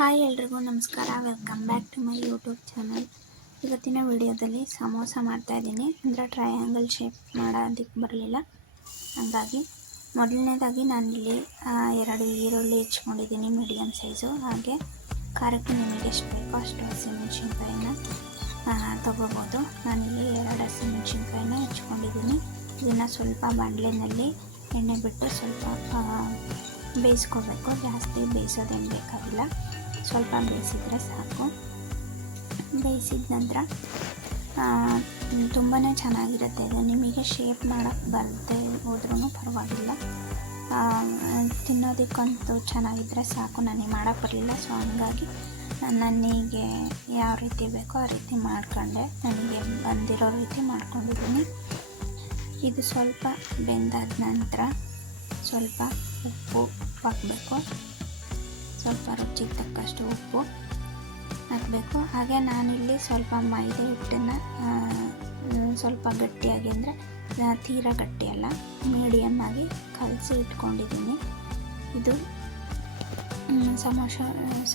Hi ಎಲ್ರಿಗೂ ನಮಸ್ಕಾರ. Welcome back to my YouTube channel. ಇವತ್ತಿನ ವಿಡಿಯೋದಲ್ಲಿ ಸಮೋಸ ಮಾಡ್ತಾಯಿದ್ದೀನಿ. ಅಂದರೆ ಟ್ರಯಾಂಗಲ್ ಶೇಪ್ ಮಾಡೋದಕ್ಕೆ ಬರಲಿಲ್ಲ, ಹಾಗಾಗಿ ಮೊದಲನೇದಾಗಿ ನಾನಿಲ್ಲಿ 2 ಈರುಳ್ಳಿ ಹೆಚ್ಕೊಂಡಿದ್ದೀನಿ ಮೀಡಿಯಮ್ ಸೈಜು. ಹಾಗೆ ಖಾರಕ್ಕೆ ನಿಮಗೆ ಎಷ್ಟು ಬೇಕೋ ಅಷ್ಟು ಹಸಿಮೆಣ್ಸಿನ್ಕಾಯಿನ ತೊಗೋಬೋದು. ನಾನಿಲ್ಲಿ 2 ಹಸಿಮೆಣ್ಸಿನ್ಕಾಯಿನ ಹೆಚ್ಕೊಂಡಿದ್ದೀನಿ. ಇದನ್ನು ಸ್ವಲ್ಪ ಬಾಣಲೆಯಲ್ಲಿ ಎಣ್ಣೆ ಬಿಟ್ಟು ಸ್ವಲ್ಪ ಬೇಯಿಸ್ಕೋಬೇಕು. ಜಾಸ್ತಿ ಬೇಯಿಸೋದೇನು ಬೇಕಾಗಿಲ್ಲ, ಸ್ವಲ್ಪ ಬೇಯಿಸಿದ್ರೆ ಸಾಕು. ಬೇಯಿಸಿದ ನಂತರ ತುಂಬಾ ಚೆನ್ನಾಗಿರುತ್ತೆ. ಇದು ನಿಮಗೆ ಶೇಪ್ ಮಾಡೋಕ್ಕೆ ಬರದೇ ಹೋದ್ರೂ ಪರವಾಗಿಲ್ಲ, ತಿನ್ನೋದಕ್ಕಂತೂ ಚೆನ್ನಾಗಿದ್ದರೆ ಸಾಕು. ನನಗೆ ಮಾಡೋಕ್ಕೆ ಬರಲಿಲ್ಲ, ಸೊ ಹಂಗಾಗಿ ನನಗೆ ಯಾವ ರೀತಿ ಬೇಕೋ ಆ ರೀತಿ ಮಾಡ್ಕೊಂಡೆ. ನನಗೆ ಬಂದಿರೋ ರೀತಿ ಮಾಡ್ಕೊಂಡಿದ್ದೀನಿ. ಇದು ಸ್ವಲ್ಪ ಬೆಂದಾದ ನಂತರ ಸ್ವಲ್ಪ ಉಪ್ಪು ಹಾಕಬೇಕು. ಸ್ವಲ್ಪ ರುಚಿಗೆ ತಕ್ಕಷ್ಟು ಉಪ್ಪು ಹಾಕಬೇಕು. ಹಾಗೆ ನಾನಿಲ್ಲಿ ಸ್ವಲ್ಪ ಮೈದೆ ಹಿಟ್ಟನ್ನು ಸ್ವಲ್ಪ ಗಟ್ಟಿಯಾಗಿ, ಅಂದರೆ ತೀರಾ ಗಟ್ಟಿಯಲ್ಲ, ಮೀಡಿಯಮ್ ಆಗಿ ಕಲಸಿ ಇಟ್ಕೊಂಡಿದ್ದೀನಿ. ಇದು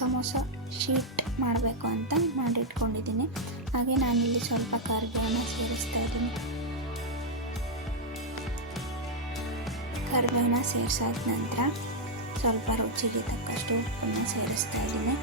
ಸಮೋಸ ಶೀಟ್ ಮಾಡಬೇಕು ಅಂತ ಮಾಡಿಟ್ಕೊಂಡಿದ್ದೀನಿ. ಹಾಗೆ ನಾನಿಲ್ಲಿ ಸ್ವಲ್ಪ ಕರಿಬೇವನ್ನ ಸೇರಿಸ್ತಾ ಇದ್ದೀನಿ. ಕರಿಬೇವನ್ನ ಸೇರಿಸಾದ ನಂತರ ಸ್ವಲ್ಪ ರುಚಿಗೆ ತಕ್ಕಷ್ಟು ಉಪ್ಪನ್ನು ಸೇರಿಸ್ತಾ ಇದ್ದೀನಿ.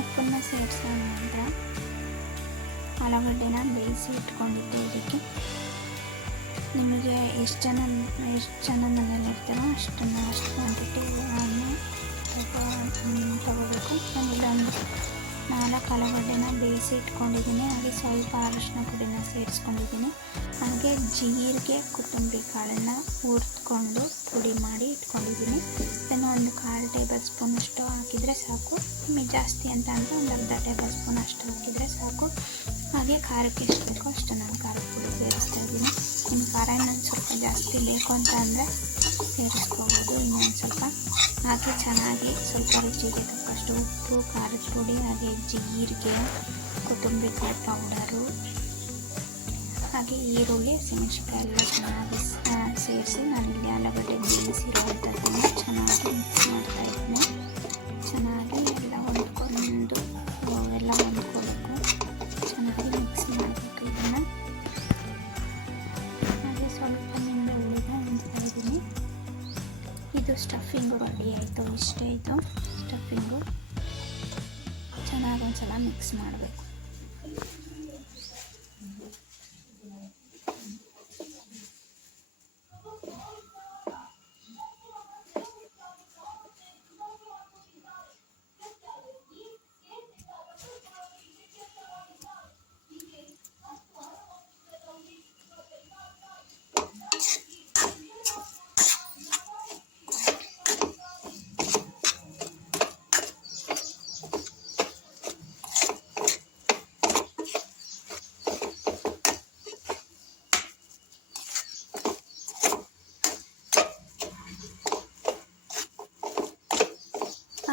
ಉಪ್ಪನ್ನು ಸೇರಿಸಿದ ನಂತರ ಆಲೂಗಡ್ಡೆನ ಬೇಯಿಸಿ ಇಟ್ಕೊಂಡಿದ್ದೆ. ಇದಕ್ಕೆ ನಿಮಗೆ ಎಷ್ಟು ಜನ ಮನೇಲಿ ಇರ್ತಾರೋ ಅಷ್ಟು ಕ್ವಾಂಟಿಟಿ ತಗೋಬೇಕು. ನಾನಿಲ್ಲಿ ಒಂದು 4 ಆಲೂಗಡ್ಡೆನ ಬೇಯಿಸಿ ಇಟ್ಕೊಂಡಿದ್ದೀನಿ. ಹಾಗೆ ಸ್ವಲ್ಪ ಅರಶಿನ ಪುಡಿನ ಸೇರಿಸ್ಕೊಂಡಿದ್ದೀನಿ. ಹಾಗೆ ಜೀರಿಗೆ, ಕೊತ್ತಂಬರಿ ಕಾಳನ್ನು ಹುರಿದ್ಕೊಂಡು ಪುಡಿ ಮಾಡಿ ಇಟ್ಕೊಂಡಿದ್ದೀನಿ. ಇದನ್ನು ಒಂದು 1/4 ಟೇಬಲ್ ಸ್ಪೂನ್ ಅಷ್ಟು ಹಾಕಿದರೆ ಸಾಕು. ನಿಮಗೆ ಜಾಸ್ತಿ ಅಂತ ಅಂದರೆ ಒಂದು ಅರ್ಧ ಟೇಬಲ್ ಸ್ಪೂನ್ ಅಷ್ಟು ಹಾಕಿದರೆ ಸಾಕು. ಹಾಗೆ ಖಾರಕ್ಕೆ ಎಷ್ಟು ಬೇಕೋ ಅಷ್ಟು ನಾನು ಖಾರದ ಪುಡಿ ಸೇರಿಸ್ತಾ ಇದ್ದೀನಿ. ನಿಮ್ಮ ಖಾರ ಇನ್ನೊಂದು ಸ್ವಲ್ಪ ಜಾಸ್ತಿ ಬೇಕು ಅಂತ ಅಂದರೆ ಸೇರಿಸ್ಕೋಬೋದು. ಇನ್ನೊಂದು ಸ್ವಲ್ಪ ಹಾಕಿ ಚೆನ್ನಾಗಿ ಸ್ವಲ್ಪ ರುಚಿಗೆ ತಕ್ಕಷ್ಟು ಉಪ್ಪು, ಖಾರದ ಪುಡಿ, ಹಾಗೆ ಜೀರಿಗೆ, ಕೊತ್ತಂಬರಿ ಕಾಳು ಪೌಡರು, ಹಾಗೆ ಈರುಳ್ಳಿ, ಹಸಿಮೆಣ್ಸಿನ್ಕಾಯಿ ಎಲ್ಲ ಚೆನ್ನಾಗಿ ಸೇರಿಸಿ ನಾನಿಲ್ಲಿ ಆಲೂಗಡ್ಡೆ ಬೇಯಿಸಿರುವಂಥದ್ದನ್ನು ಚೆನ್ನಾಗಿ ಮಿಕ್ಸ್ ಮಾಡ್ತಾಯಿದ್ದೀನಿ. ಚೆನ್ನಾಗಿ ಎಲ್ಲ ಹೊಂದ್ಕೊಂಡು ಚೆನ್ನಾಗಿ ಮಿಕ್ಸ್ ಮಾಡಬೇಕು. ಇದನ್ನು ಹಾಗೆ ಸ್ವಲ್ಪ ನಿಂಬೆ ಹುಳಿನ ಹೊಂದ್ತಾ ಇದ್ದೀನಿ. ಇದು ಸ್ಟಫಿಂಗು ರೆಡಿ ಆಯಿತು. ಇಷ್ಟೇ ಇದು ಸ್ಟಫಿಂಗು. ಚೆನ್ನಾಗಿ ಒಂದ್ಸಲ ಮಿಕ್ಸ್ ಮಾಡಬೇಕು.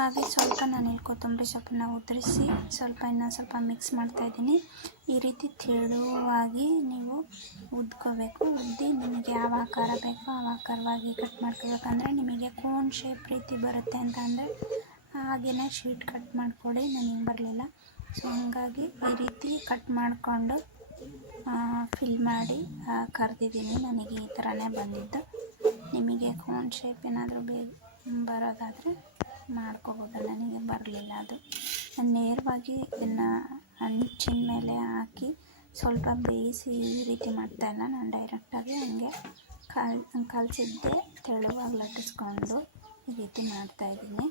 ಹಾಗೆ ಸ್ವಲ್ಪ ನಾನಿಲ್ಲಿ ಕೊತ್ತಂಬರಿ ಸೊಪ್ಪನ್ನ ಉದುರಿಸಿ ಇನ್ನೊಂದು ಸ್ವಲ್ಪ ಮಿಕ್ಸ್ ಮಾಡ್ತಾಯಿದ್ದೀನಿ. ಈ ರೀತಿ ತೆಳುವಾಗಿ ನೀವು ಉದ್ಕೋಬೇಕು. ಉದ್ದಿ ನಿಮಗೆ ಯಾವ ಆಕಾರ ಬೇಕೋ ಆ ಆಕಾರವಾಗಿ ಕಟ್ ಮಾಡ್ಕೋಬೇಕಂದ್ರೆ ನಿಮಗೆ ಕೋನ್ ಶೇಪ್ ರೀತಿ ಬರುತ್ತೆ ಅಂತ ಅಂದರೆ ಹಾಗೆಯೇ ಶೀಟ್ ಕಟ್ ಮಾಡ್ಕೊಳ್ಳಿ. ನನಗೆ ಬರಲಿಲ್ಲ, ಸೊ ಹಂಗಾಗಿ ಈ ರೀತಿ ಕಟ್ ಮಾಡಿಕೊಂಡು ಫಿಲ್ ಮಾಡಿ ಕರೆದಿದ್ದೀನಿ. ನನಗೆ ಈ ಥರನೇ ಬಂದಿದ್ದು. ನಿಮಗೆ ಕೋನ್ ಶೇಪ್ ಏನಾದರೂ ಬರೋದಾದರೆ ಮಾಡ್ಕೋಬೋದು. ನನಗೆ ಬರಲಿಲ್ಲ ಅದು. ನಾನು ನೇರವಾಗಿ ಇದನ್ನು ಹಂಚಿನ ಮೇಲೆ ಹಾಕಿ ಸ್ವಲ್ಪ ಬೇಯಿಸಿ ಈ ರೀತಿ ಮಾಡ್ತಾಯಿಲ್ಲ. ನಾನು ಡೈರೆಕ್ಟಾಗಿ ಹಂಗೆ ಕಲಸಿದ್ದೆ ತೆಳುವಾಗಿ ಲಟ್ಟಿಸ್ಕೊಂಡು ಈ ರೀತಿ ಮಾಡ್ತಾಯಿದ್ದೀನಿ.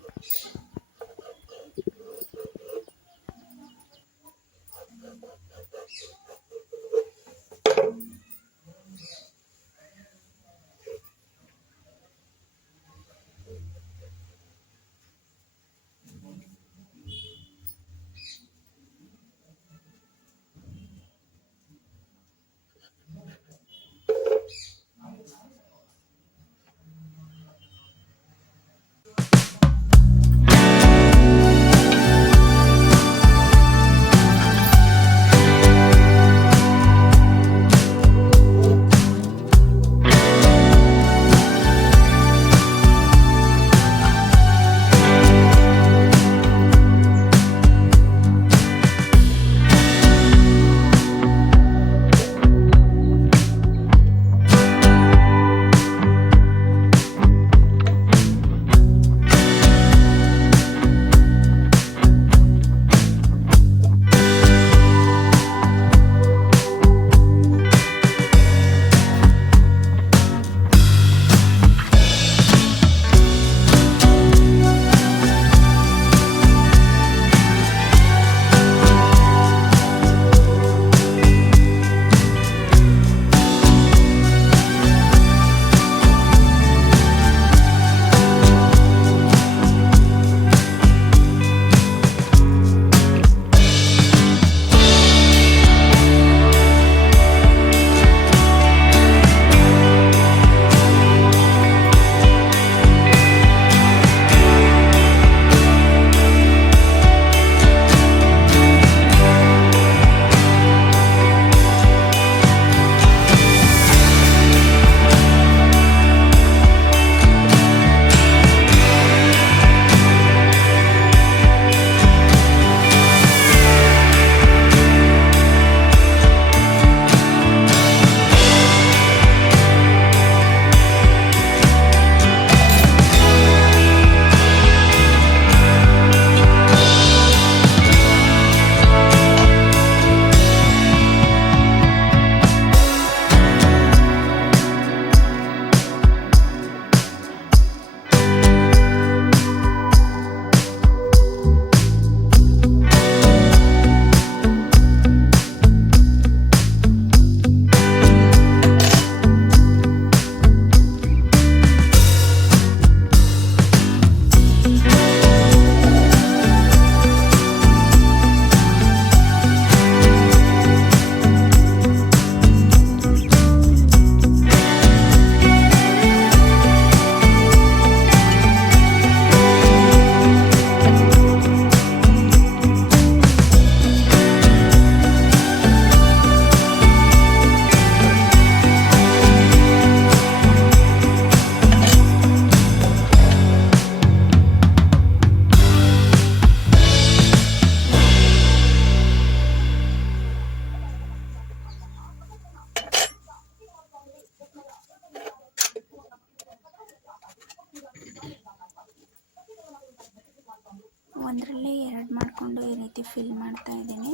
ಒಂದರಲ್ಲಿ ಎರಡು ಮಾಡಿಕೊಂಡು ಈ ರೀತಿ ಫಿಲ್ ಮಾಡ್ತಾಯಿದ್ದೀನಿ.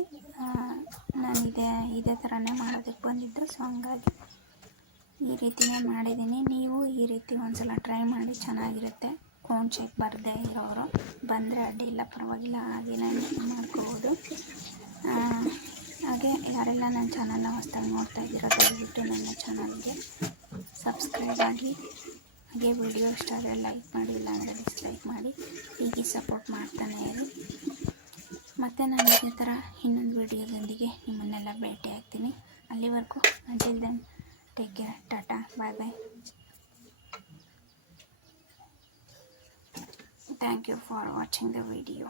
ನಾನು ಇದೇ ಥರನೇ ಮಾಡೋದಕ್ಕೆ ಬಂದಿದ್ದು, ಸೊ ಹಂಗಾಗಿ ಈ ರೀತಿಯೇ ಮಾಡಿದ್ದೀನಿ. ನೀವು ಈ ರೀತಿ ಒಂದ್ಸಲ ಟ್ರೈ ಮಾಡಿ, ಚೆನ್ನಾಗಿರುತ್ತೆ. ಕೋನ್ ಶೇಪ್ ಬರದೇ ಇರೋರು ಬಂದರೆ ಅಡ್ಡಿಯಿಲ್ಲ, ಪರವಾಗಿಲ್ಲ, ಹಾಗೆಲ್ಲ ಮಾಡ್ಕೋಬೋದು. ಹಾಗೆ ಯಾರೆಲ್ಲ ನನ್ನ ಚಾನಲ್ನ ಹೊಸದಾಗಿ ನೋಡ್ತಾ ಇದ್ದೀರೋ ದಯವಿಟ್ಟು ನನ್ನ ಚಾನಲ್ಗೆ ಸಬ್ಸ್ಕ್ರೈಬ್ ಆಗಿ, ಹಾಗೆ ವಿಡಿಯೋ ಇಷ್ಟ ಆದರೆ ಲೈಕ್ ಮಾಡಿ, ಇಲ್ಲಾಂದರೆ ಡಿಸ್ಲೈಕ್ ಮಾಡಿ, ಹೀಗೆ ಸಪೋರ್ಟ್ ಮಾಡ್ತಾನೆ ಇರಿ. ಮತ್ತು ನಾನು ಇದೇ ಥರ ಇನ್ನೊಂದು ವಿಡಿಯೋದೊಂದಿಗೆ ನಿಮ್ಮನ್ನೆಲ್ಲ ಭೇಟಿ ಆಗ್ತೀನಿ. ಅಲ್ಲಿವರೆಗೂ until then take care, tata, bye bye. Thank you for watching the video.